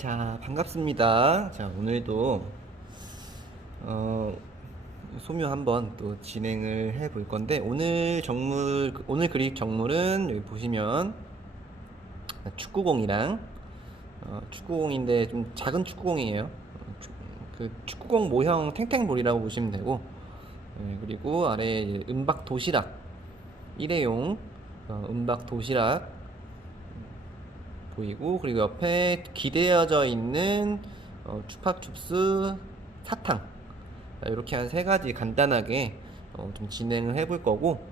자, 반갑습니다. 자, 오늘도 소묘 한번 또 진행을 해 볼 건데, 오늘 그릴 정물은 여기 보시면 축구공이랑 축구공인데 좀 작은 축구공이에요. 그 축구공 모형 탱탱볼이라고 보시면 되고, 그리고 아래에 은박 도시락 일회용 은박 도시락 보이고, 그리고 옆에 기대어져 있는 추팝춥스 사탕, 이렇게 한 세 가지 간단하게 좀 진행을 해볼 거고,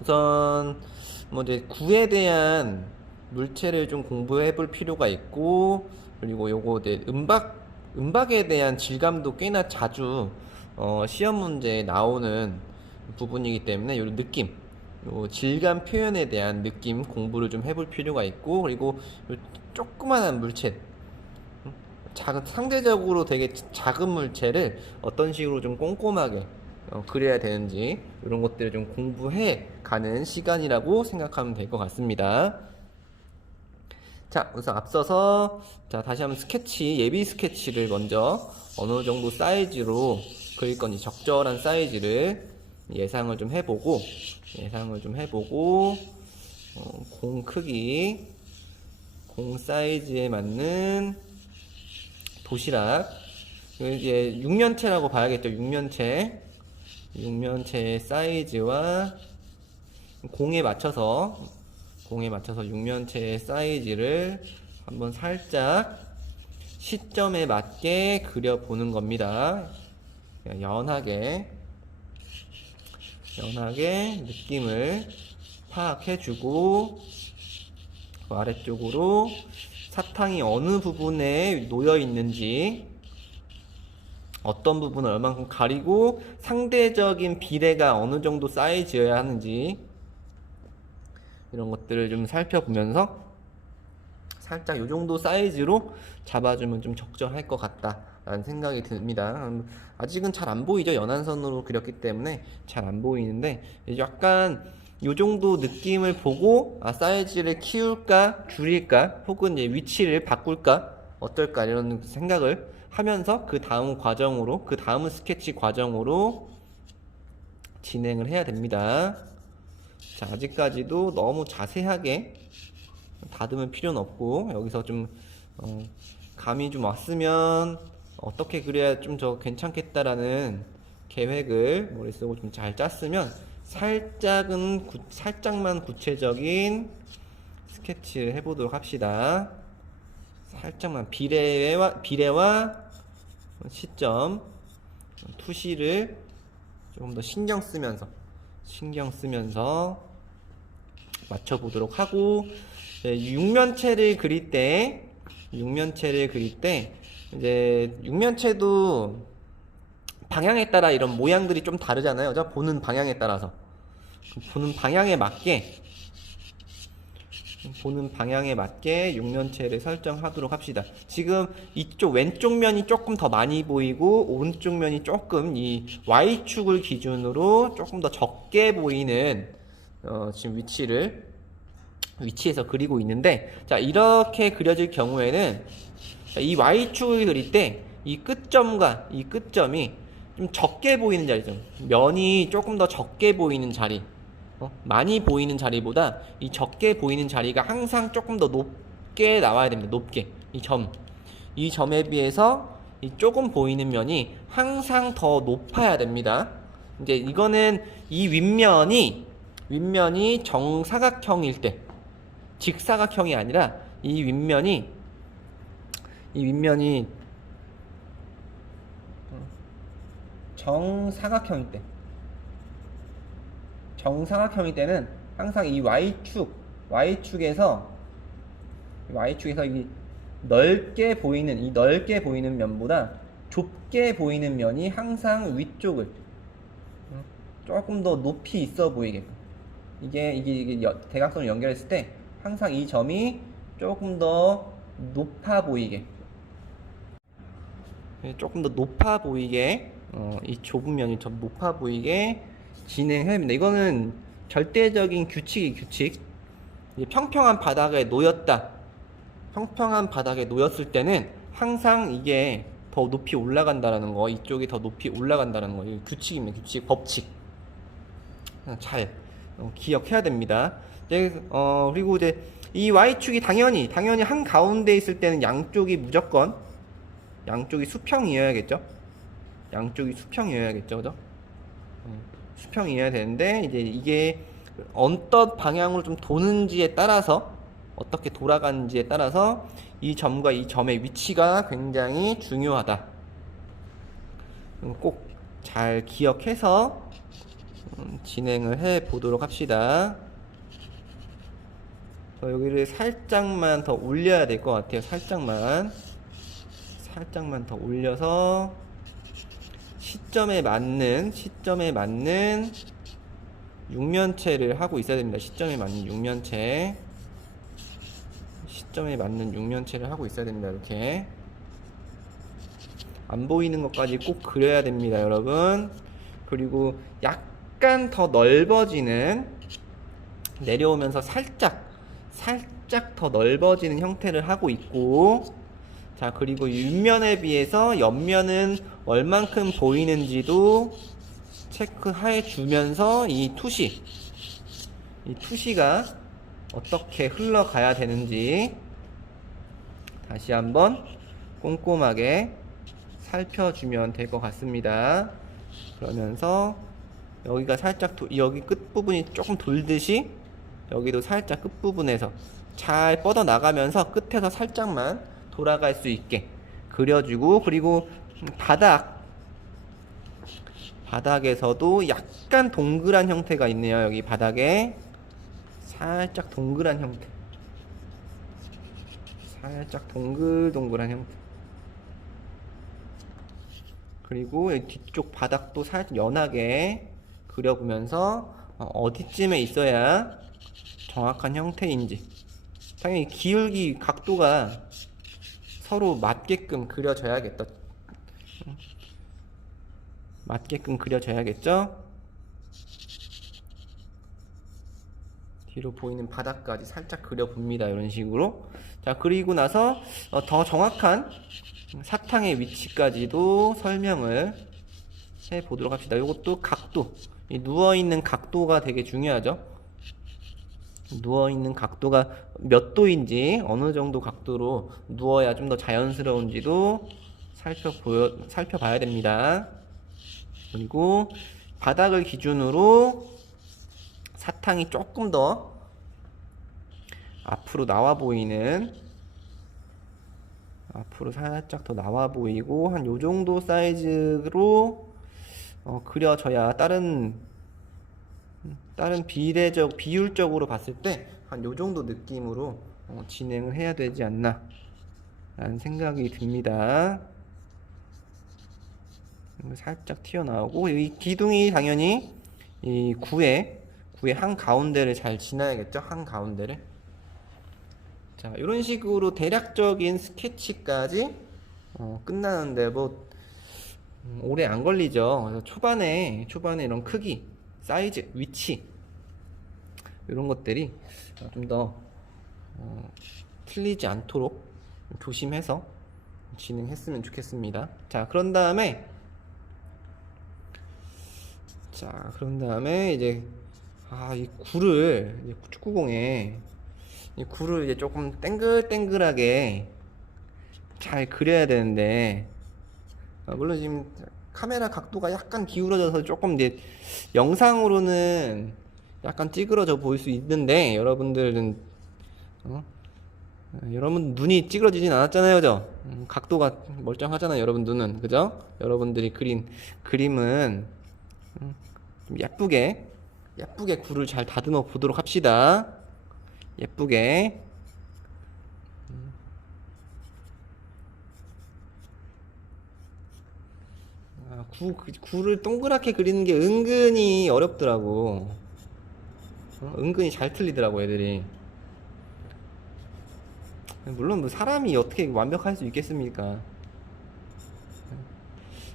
우선 뭐 이제 구에 대한 물체를 좀 공부해 볼 필요가 있고, 그리고 요거 이제 은박에 대한 질감도 꽤나 자주 시험 문제에 나오는 부분이기 때문에 요 느낌, 요 질감 표현에 대한 느낌 공부를 좀 해볼 필요가 있고, 그리고 요 조그만한 물체, 상대적으로 되게 작은 물체를 어떤 식으로 좀 꼼꼼하게 그려야 되는지, 이런 것들을 좀 공부해 가는 시간이라고 생각하면 될 것 같습니다. 자, 우선 앞서서 자 다시 한번 예비 스케치를 먼저 어느 정도 사이즈로 그릴 건지 적절한 사이즈를 예상을 좀 해보고, 공 크기, 공 사이즈에 맞는 도시락, 이제 육면체라고 봐야겠죠. 육면체의 사이즈와 공에 맞춰서 육면체의 사이즈를 한번 살짝 시점에 맞게 그려보는 겁니다. 연하게 느낌을 파악해주고, 그 아래쪽으로 사탕이 어느 부분에 놓여 있는지, 어떤 부분을 얼만큼 가리고 상대적인 비례가 어느 정도 사이즈여야 하는지, 이런 것들을 좀 살펴보면서 살짝 이 정도 사이즈로 잡아주면 좀 적절할 것 같다라는 생각이 듭니다. 아직은 잘 안 보이죠? 연한선으로 그렸기 때문에 잘 안 보이는데, 약간 이 정도 느낌을 보고 사이즈를 키울까 줄일까, 혹은 이제 위치를 바꿀까 어떨까, 이런 생각을 하면서 그 다음 스케치 과정으로 진행을 해야 됩니다. 자, 아직까지도 너무 자세하게 다듬을 필요는 없고, 여기서 좀 감이 좀 왔으면 어떻게 그려야 좀 더 괜찮겠다라는 계획을 머릿속으로 좀 잘 짰으면 살짝만 구체적인 스케치를 해보도록 합시다. 살짝만 비례와 시점, 투시를 조금 더 신경 쓰면서 맞춰보도록 하고, 육면체를 그릴 때 이제 육면체도 방향에 따라 이런 모양들이 좀 다르잖아요. 보는 방향에 따라서 보는 방향에 맞게 육면체를 설정하도록 합시다. 지금 이쪽 왼쪽 면이 조금 더 많이 보이고, 오른쪽 면이 조금 이 Y축을 기준으로 조금 더 적게 보이는 지금 위치에서 그리고 있는데, 자, 이렇게 그려질 경우에는 이 Y축을 그릴 때 이 끝점과 이 끝점이 좀 적게 보이는 자리죠. 면이 조금 더 적게 보이는 자리, 많이 보이는 자리보다 이 적게 보이는 자리가 항상 조금 더 높게 나와야 됩니다. 높게. 이 점에 비해서 이 조금 보이는 면이 항상 더 높아야 됩니다. 이제 이거는 이 윗면이 정사각형일 때, 직사각형이 아니라 이 윗면이 정사각형일 때는 항상 이 Y축에서 이 넓게 보이는 면보다 좁게 보이는 면이 항상 위쪽을 조금 더 높이 있어 보이게, 이게 대각선을 연결했을 때 항상 이 점이 조금 더 높아 보이게, 이 좁은 면이 좀 높아 보이게 진행해야 합니다. 이거는 절대적인 규칙. 평평한 바닥에 놓였다, 평평한 바닥에 놓였을 때는 항상 이게 더 높이 올라간다라는 거, 이쪽이 더 높이 올라간다는 거, 이 규칙입니다. 규칙, 법칙. 잘 기억해야 됩니다. 그리고 이제 이 Y축이 당연히 한 가운데 있을 때는 양쪽이 수평이어야겠죠. 양쪽이 수평이어야겠죠, 그죠? 수평이어야 되는데 이제 이게 어떤 방향으로 좀 도는지에 따라서 어떻게 돌아가는지에 따라서 이 점과 이 점의 위치가 굉장히 중요하다. 꼭 잘 기억해서 진행을 해 보도록 합시다. 여기를 살짝만 더 올려야 될 것 같아요. 살짝만 더 올려서 시점에 맞는 육면체를 하고 있어야 됩니다. 시점에 맞는 육면체를 하고 있어야 됩니다. 이렇게 안 보이는 것까지 꼭 그려야 됩니다, 여러분. 그리고 약간 더 넓어지는, 내려오면서 살짝 더 넓어지는 형태를 하고 있고, 자, 그리고 윗면에 비해서 옆면은 얼만큼 보이는지도 체크해 주면서 이 투시가 어떻게 흘러가야 되는지 다시 한번 꼼꼼하게 살펴주면 될 것 같습니다. 그러면서 여기가 살짝 여기 끝부분이 조금 돌듯이 여기도 살짝 끝부분에서 잘 뻗어 나가면서 끝에서 살짝만 돌아갈 수 있게 그려주고, 그리고 바닥에서도 약간 동그란 형태가 있네요. 여기 바닥에 살짝 동그란 형태, 살짝 동글동글한 형태. 그리고 뒤쪽 바닥도 살짝 연하게 그려보면서 어디쯤에 있어야 정확한 형태인지, 당연히 기울기 각도가 서로 맞게끔 그려져야겠죠. 뒤로 보이는 바닥까지 살짝 그려봅니다. 이런 식으로. 자, 그리고 나서 더 정확한 사탕의 위치까지도 설명을 해 보도록 합시다. 이것도 각도, 이 누워있는 각도가 되게 중요하죠. 누워있는 각도가 몇 도인지, 어느 정도 각도로 누워야 좀 더 자연스러운지도 살펴봐야 됩니다. 그리고 바닥을 기준으로 사탕이 조금 더 앞으로 살짝 더 나와 보이고, 한 요 정도 사이즈로 그려져야 다른 비율적으로 봤을 때 한 요 정도 느낌으로 진행을 해야 되지 않나 라는 생각이 듭니다. 살짝 튀어나오고, 이 기둥이 당연히 이 구의 한 가운데를 잘 지나야겠죠. 한 가운데를. 자, 이런 식으로 대략적인 스케치까지 끝나는데 오래 안 걸리죠. 그래서 초반에 이런 크기, 사이즈, 위치 이런 것들이 좀 더 틀리지 않도록 조심해서 진행했으면 좋겠습니다. 자, 그런 다음에 이제 이 굴을, 축구공에 이 굴을 이제 조금 땡글땡글하게 잘 그려야 되는데, 물론 지금 카메라 각도가 약간 기울어져서 조금 이제 영상으로는 약간 찌그러져 보일 수 있는데, 여러분 눈이 찌그러지진 않았잖아요, 그죠? 각도가 멀쩡하잖아요, 여러분 눈은, 그죠? 여러분들이 그린 그림은 좀 예쁘게 굴을 잘 다듬어 보도록 합시다. 예쁘게. 굴을 동그랗게 그리는 게 은근히 어렵더라고. 은근히 잘 틀리더라고, 애들이. 물론 사람이 어떻게 완벽할 수 있겠습니까?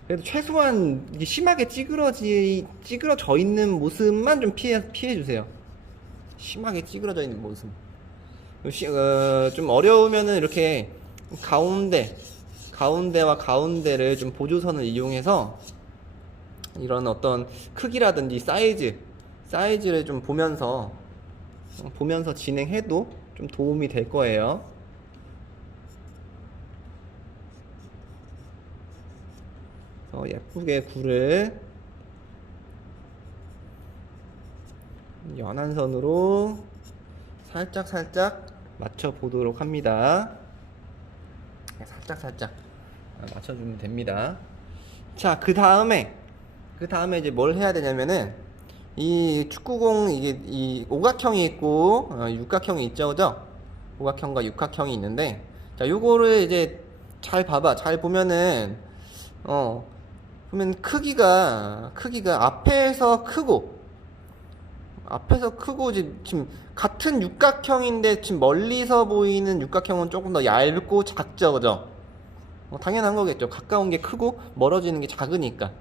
그래도 최소한 이게 심하게 찌그러져 있는 모습만 좀 피해 주세요. 심하게 찌그러져 있는 모습. 좀 어려우면은 이렇게 가운데와 가운데를 좀 보조선을 이용해서 이런 어떤 크기라든지 사이즈를 좀 보면서 진행해도 좀 도움이 될 거예요. 예쁘게 굴을 연한선으로 살짝 맞춰 보도록 합니다. 살짝 맞춰주면 됩니다. 자, 그 다음에 이제 뭘 해야 되냐면은 이 축구공 이게 이 오각형이 있고 육각형이 있죠, 그죠? 오각형과 육각형이 있는데, 자, 요거를 이제 잘 봐봐. 잘 보면은 보면 크기가 앞에서 크고 지금 같은 육각형인데 지금 멀리서 보이는 육각형은 조금 더 얇고 작죠, 그죠? 당연한 거겠죠. 가까운 게 크고 멀어지는 게 작으니까.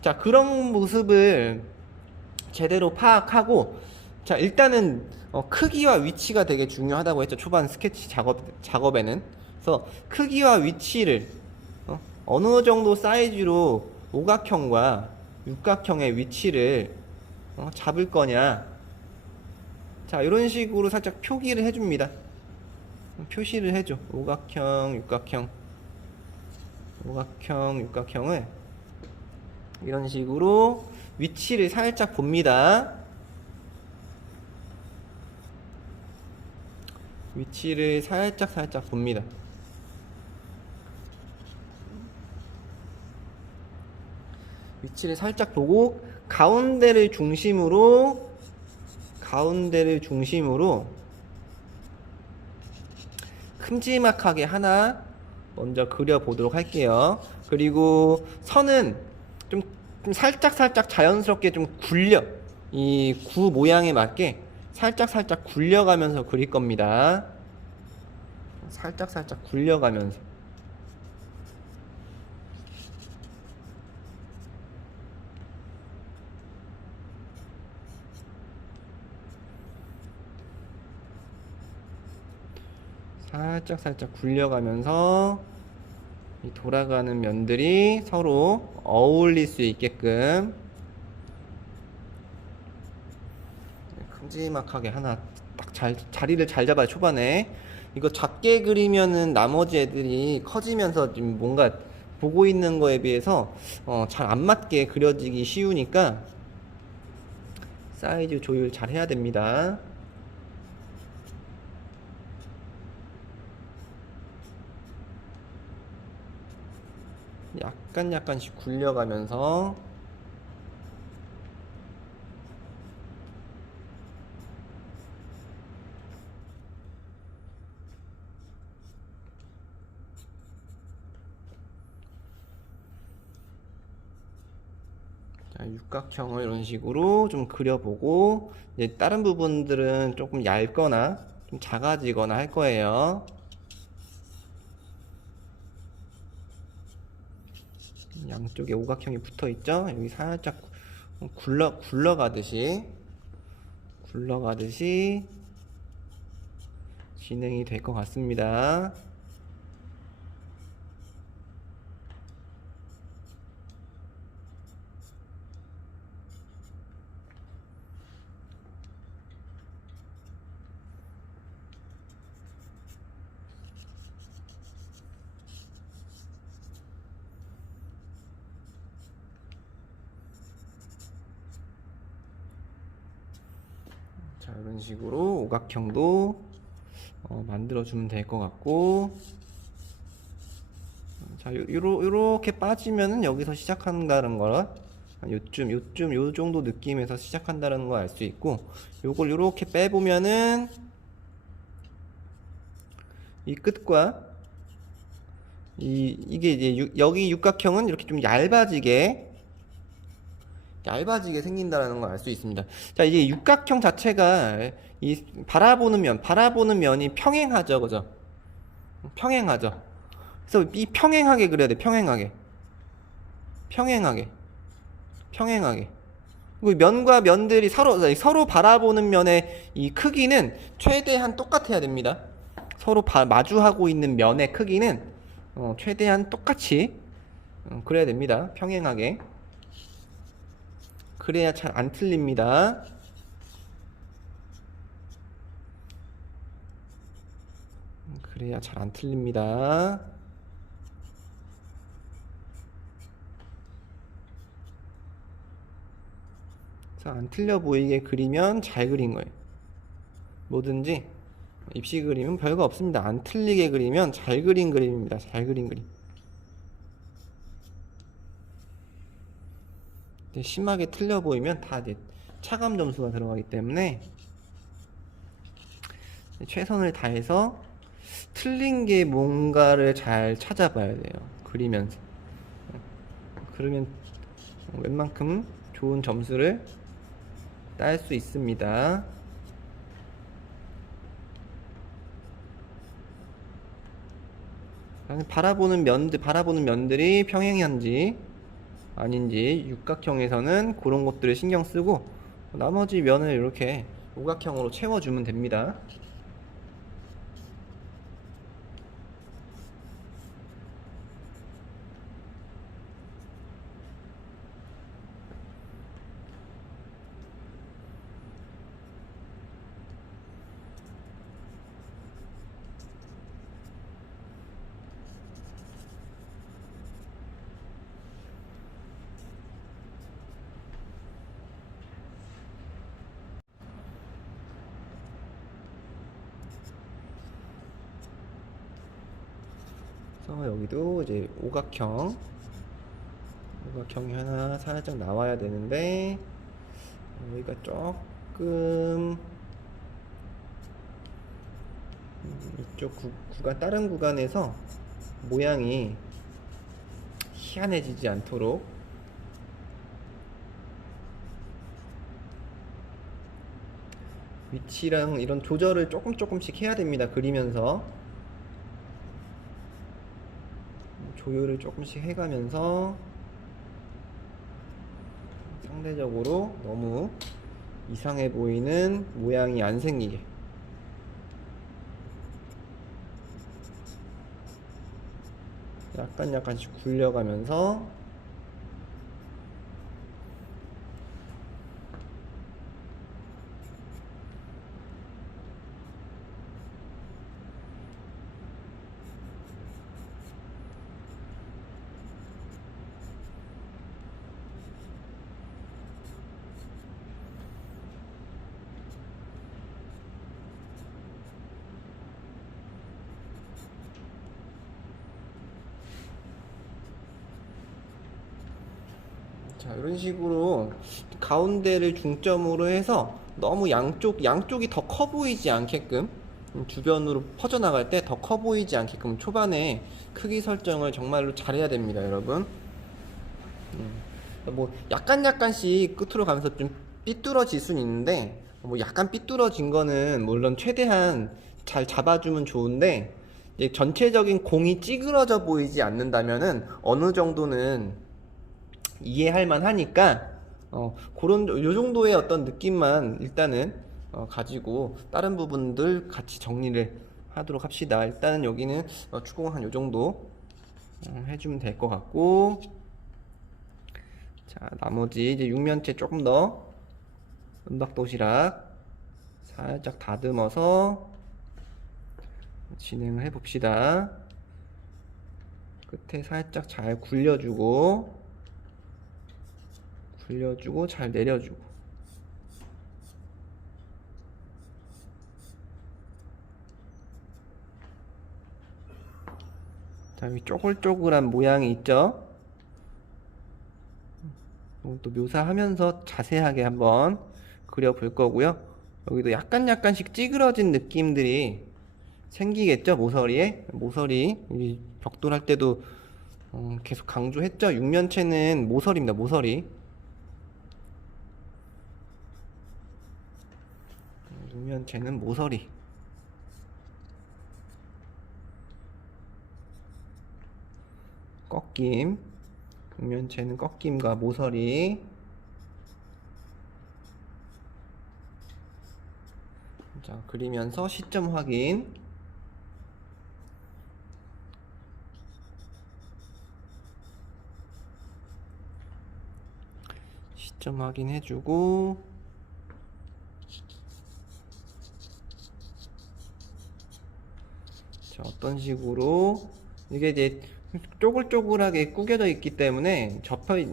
자, 그런 모습을 제대로 파악하고, 자, 일단은 크기와 위치가 되게 중요하다고 했죠. 초반 스케치 작업에는. 그래서 크기와 위치를 어느 정도 사이즈로 오각형과 육각형의 위치를 잡을 거냐. 자, 이런 식으로 살짝 표기를 해줍니다. 표시를 해줘. 오각형, 육각형을 이런 식으로 위치를 살짝 봅니다. 위치를 살짝 봅니다. 위치를 살짝 보고 가운데를 중심으로 큼지막하게 하나 먼저 그려 보도록 할게요. 그리고 선은 좀 살짝 자연스럽게 좀 이 구 모양에 맞게 살짝 굴려가면서 그릴 겁니다. 살짝 굴려가면서. 살짝 굴려가면서 이 돌아가는 면들이 서로 어울릴 수 있게끔 큼지막하게 하나 딱 자리를 잘 잡아요. 초반에 이거 작게 그리면은 나머지 애들이 커지면서 좀 뭔가 보고 있는 거에 비해서 잘 안 맞게 그려지기 쉬우니까 사이즈 조율 잘 해야 됩니다. 약간씩 굴려가면서 자, 육각형을 이런 식으로 좀 그려보고 이제 다른 부분들은 조금 얇거나 좀 작아지거나 할 거예요. 양쪽에 오각형이 붙어 있죠? 여기 살짝 굴러가듯이 진행이 될 것 같습니다. 자, 이런 식으로 오각형도 만들어주면 될 것 같고, 자, 요렇게 빠지면은 여기서 시작한다는 걸, 요 정도 느낌에서 시작한다는 걸 알 수 있고, 요걸 요렇게 빼보면은 이 끝과 이게 이제 여기 육각형은 이렇게 좀 얇아지게 생긴다는 걸 알 수 있습니다. 자, 이제 육각형 자체가 이 바라보는 면이 평행하죠, 그죠? 평행하죠. 그래서 이 평행하게 그려야 돼. 평행하게. 그리고 면과 면들이 서로 바라보는 면의 이 크기는 최대한 똑같아야 됩니다. 서로 마주하고 있는 면의 크기는 최대한 똑같이 그래야 됩니다. 평행하게. 그래야 잘 안 틀립니다. 그래야 잘 안 틀립니다. 안 틀려 보이게 그리면 잘 그린 거예요. 뭐든지 입시 그림은 별거 없습니다. 안 틀리게 그리면 잘 그린 그림입니다. 잘 그린 그림. 심하게 틀려 보이면 다 이제 차감 점수가 들어가기 때문에 최선을 다해서 틀린 게 뭔가를 잘 찾아봐야 돼요. 그리면서. 그러면 웬만큼 좋은 점수를 딸 수 있습니다. 바라보는 면들이 평행한지 아닌지 육각형에서는 그런 것들을 신경 쓰고 나머지 면을 이렇게 오각형으로 채워주면 됩니다. 그래서 여기도 이제 오각형이 하나 살짝 나와야 되는데 여기가 조금 이쪽 구간 다른 구간에서 모양이 희한해지지 않도록 위치랑 이런 조절을 조금씩 해야 됩니다. 그리면서 조율을 조금씩 해가면서 상대적으로 너무 이상해 보이는 모양이 안 생기게 약간씩 굴려가면서 자, 이런 식으로 가운데를 중점으로 해서 너무 양쪽이 더 커 보이지 않게끔 주변으로 퍼져나갈 때 더 커 보이지 않게끔 초반에 크기 설정을 정말로 잘해야 됩니다, 여러분. 뭐 약간씩 끝으로 가면서 좀 삐뚤어질 수는 있는데 뭐 약간 삐뚤어진 거는 물론 최대한 잘 잡아주면 좋은데 이제 전체적인 공이 찌그러져 보이지 않는다면은 어느 정도는 이해할 만하니까 그런 요 정도의 어떤 느낌만 일단은 가지고 다른 부분들 같이 정리를 하도록 합시다. 일단은 여기는 추궁 한 요 정도 해주면 될 것 같고, 자 나머지 이제 육면체 조금 더 은박도시락 살짝 다듬어서 진행을 해 봅시다. 끝에 살짝 잘 굴려주고 잘 내려주고, 자 여기 쪼글쪼글한 모양이 있죠. 또 묘사하면서 자세하게 한번 그려 볼 거고요. 여기도 약간씩 찌그러진 느낌들이 생기겠죠. 모서리 벽돌 할 때도 계속 강조했죠. 육면체는 모서리입니다. 육면체는 모서리. 꺾임. 육면체는 꺾임과 모서리. 그리면서 시점 확인. 시점 확인해주고, 자, 어떤 식으로 이게 이제 쪼글쪼글하게 구겨져 있기 때문에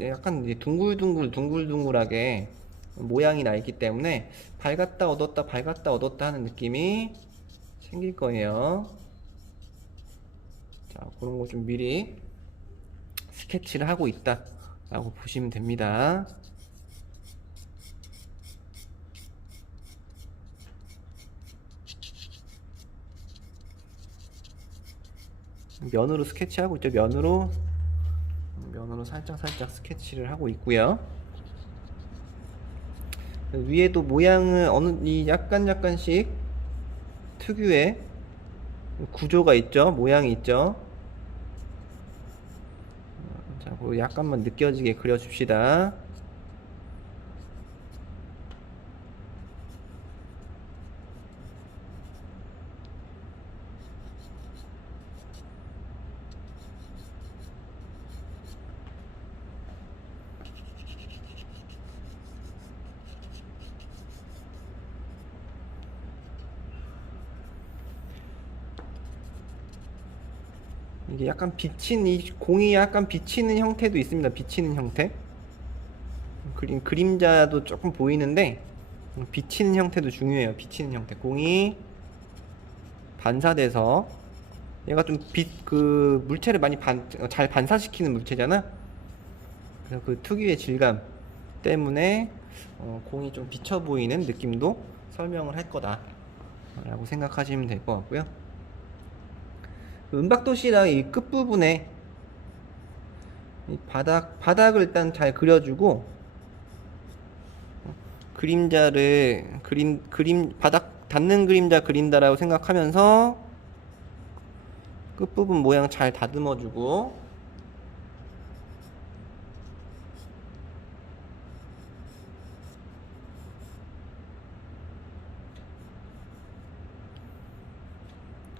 약간 이제 둥글둥글하게 모양이 나 있기 때문에 밝았다 어뒀다 하는 느낌이 생길 거예요. 자, 그런 거 좀 미리 스케치를 하고 있다 라고 보시면 됩니다. 면으로 스케치하고 있죠. 면으로 살짝 스케치를 하고 있고요. 위에도 모양을 약간씩 특유의 구조가 있죠. 모양이 있죠. 자, 그거 약간만 느껴지게 그려줍시다. 이게 약간 이 공이 약간 비치는 형태도 있습니다. 비치는 형태. 그림자도 조금 보이는데, 비치는 형태도 중요해요. 비치는 형태. 공이 반사돼서, 얘가 좀 물체를 많이 잘 반사시키는 물체잖아? 그래서 그 특유의 질감 때문에, 공이 좀 비쳐 보이는 느낌도 설명을 할 거다. 라고 생각하시면 될 것 같고요. 은박도시락 이 끝부분에 이 바닥을 일단 잘 그려주고, 바닥 닿는 그림자 그린다라고 생각하면서 끝부분 모양 잘 다듬어주고,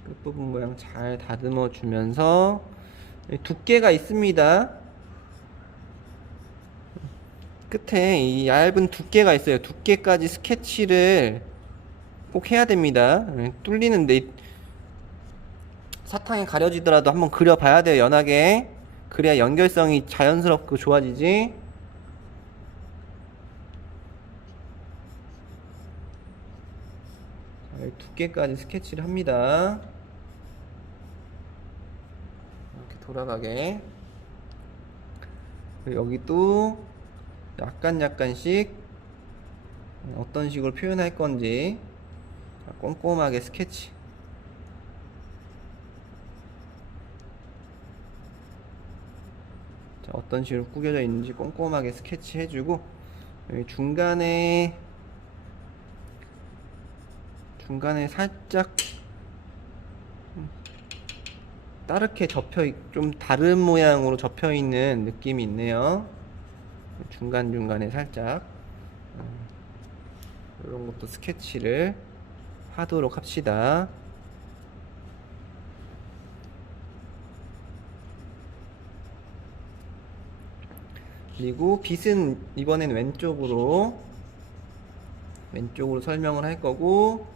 끝부분 모양 잘 다듬어 주면서 두께가 있습니다. 끝에 이 얇은 두께가 있어요. 두께까지 스케치를 꼭 해야 됩니다. 뚫리는데 사탕이 가려지더라도 한번 그려봐야 돼요. 연하게. 그래야 연결성이 자연스럽고 좋아지지. 두께까지 스케치를 합니다. 이렇게 돌아가게. 여기 또 약간씩 어떤 식으로 표현할 건지 꼼꼼하게 스케치. 자, 어떤 식으로 구겨져 있는지 꼼꼼하게 스케치 해주고, 여기 중간에 살짝 다르게 좀 다른 모양으로 접혀 있는 느낌이 있네요. 중간중간에 살짝 이런 것도 스케치를 하도록 합시다. 그리고 빛은 이번엔 왼쪽으로 설명을 할 거고,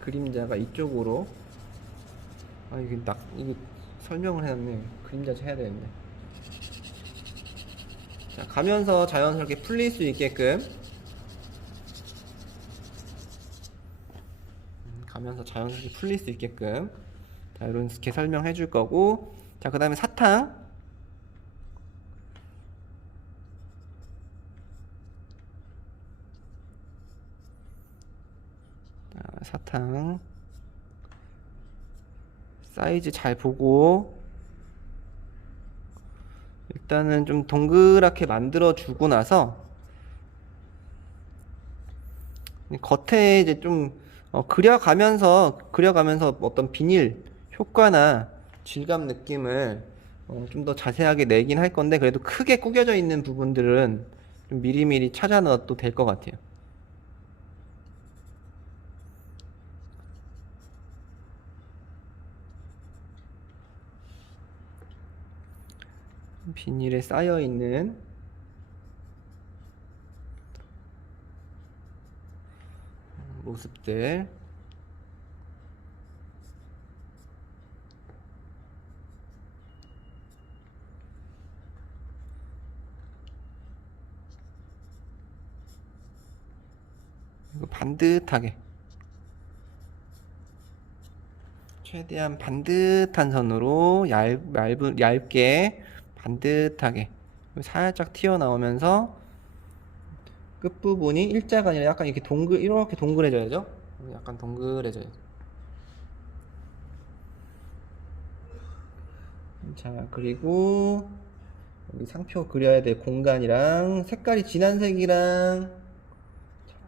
그림자가 이쪽으로. 이게 설명을 해놨네. 그림자 해야 되는데. 자, 가면서 자연스럽게 풀릴 수 있게끔 자, 이렇게 설명해 줄 거고, 자, 그 다음에 사탕. 자, 사탕 사이즈 잘 보고 일단은 좀 동그랗게 만들어 주고 나서 겉에 이제 좀 그려가면서 어떤 비닐 효과나 질감 느낌을 좀 더 자세하게 내긴 할 건데, 그래도 크게 구겨져 있는 부분들은 좀 미리미리 찾아 넣어도 될 것 같아요. 비닐에 쌓여 있는 모습들. 반듯하게, 최대한 반듯한 선으로 얇게 반듯하게 살짝 튀어나오면서 끝부분이 일자가 아니라 약간 이렇게 이렇게 동그래져야죠. 약간 동그래져야죠. 자, 그리고 여기 상표 그려야 될 공간이랑 색깔이 진한 색이랑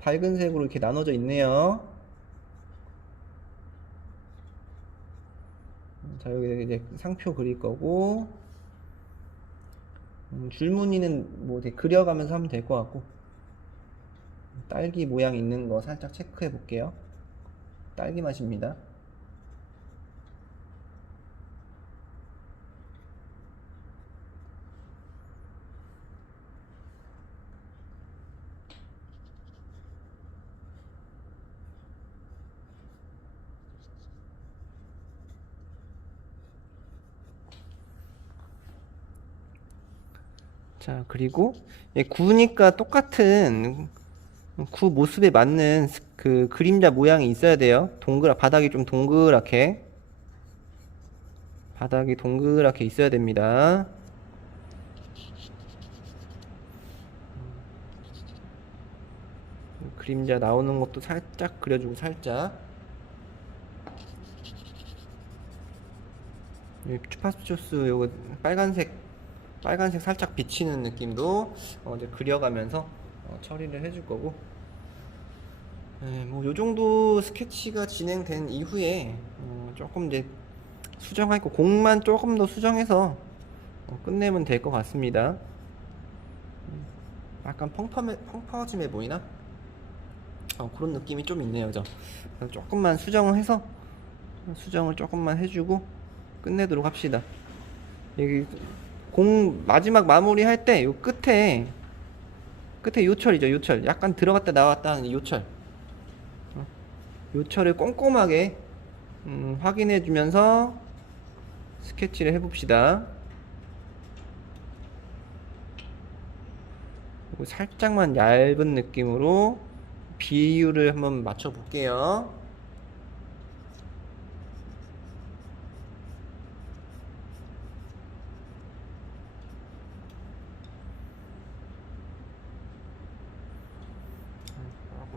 밝은 색으로 이렇게 나눠져 있네요. 자, 여기 이제 상표 그릴 거고, 줄무늬는 뭐 이렇게 그려가면서 하면 될 것 같고, 딸기 모양 있는 거 살짝 체크해 볼게요. 딸기 맛입니다. 자, 그리고 구니까 똑같은 구 모습에 맞는 그 그림자 모양이 있어야 돼요. 바닥이 좀 동그랗게, 바닥이 동그랗게 있어야 됩니다. 그림자 나오는 것도 살짝 그려주고, 살짝. 추파추스 요거 빨간색 살짝 비치는 느낌도 이제 그려가면서 처리를 해줄 거고, 뭐 요 정도 스케치가 진행된 이후에 조금 이제 수정할 거, 공만 조금 더 수정해서 끝내면 될 것 같습니다. 약간 펑퍼짐해 보이나? 그런 느낌이 좀 있네요. 조금만 수정을 조금만 해주고 끝내도록 합시다. 여기 마지막 마무리 할 때 요 끝에 요철이죠. 요철 약간 들어갔다 나왔다 하는 요철, 요철을 꼼꼼하게 확인해 주면서 스케치를 해 봅시다. 살짝만 얇은 느낌으로 비율을 한번 맞춰 볼게요.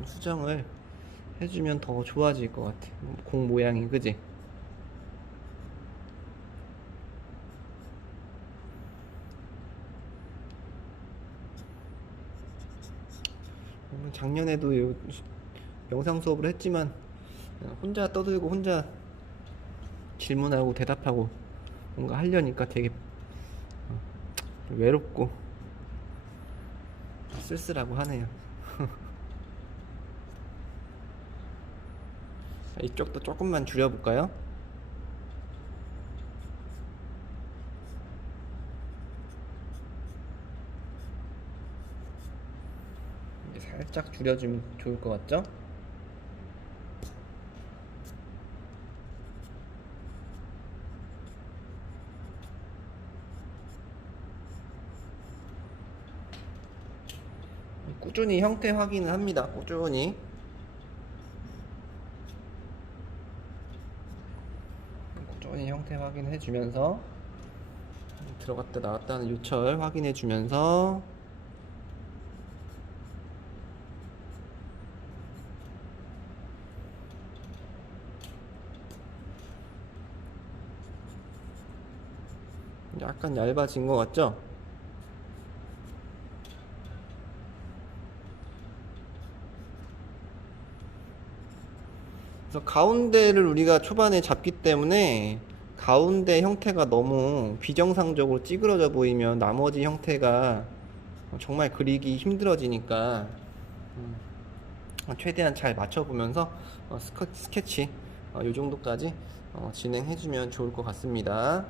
수정을 해주면 더 좋아질 것 같아. 공 모양이, 그지? 작년에도 영상 수업을 했지만 혼자 떠들고 혼자 질문하고 대답하고 뭔가 하려니까 되게 외롭고 쓸쓸하고 하네요. 이쪽도 조금만 줄여볼까요? 살짝 줄여주면 좋을 것 같죠? 꾸준히 형태 확인을 합니다. 꾸준히 형태 확인해 주면서, 들어갔다 나왔다는 요철 확인해 주면서, 약간 얇아진 것 같죠? 그래서 가운데를 우리가 초반에 잡기 때문에 가운데 형태가 너무 비정상적으로 찌그러져 보이면 나머지 형태가 정말 그리기 힘들어지니까 최대한 잘 맞춰보면서 스케치 이 정도까지 진행해주면 좋을 것 같습니다.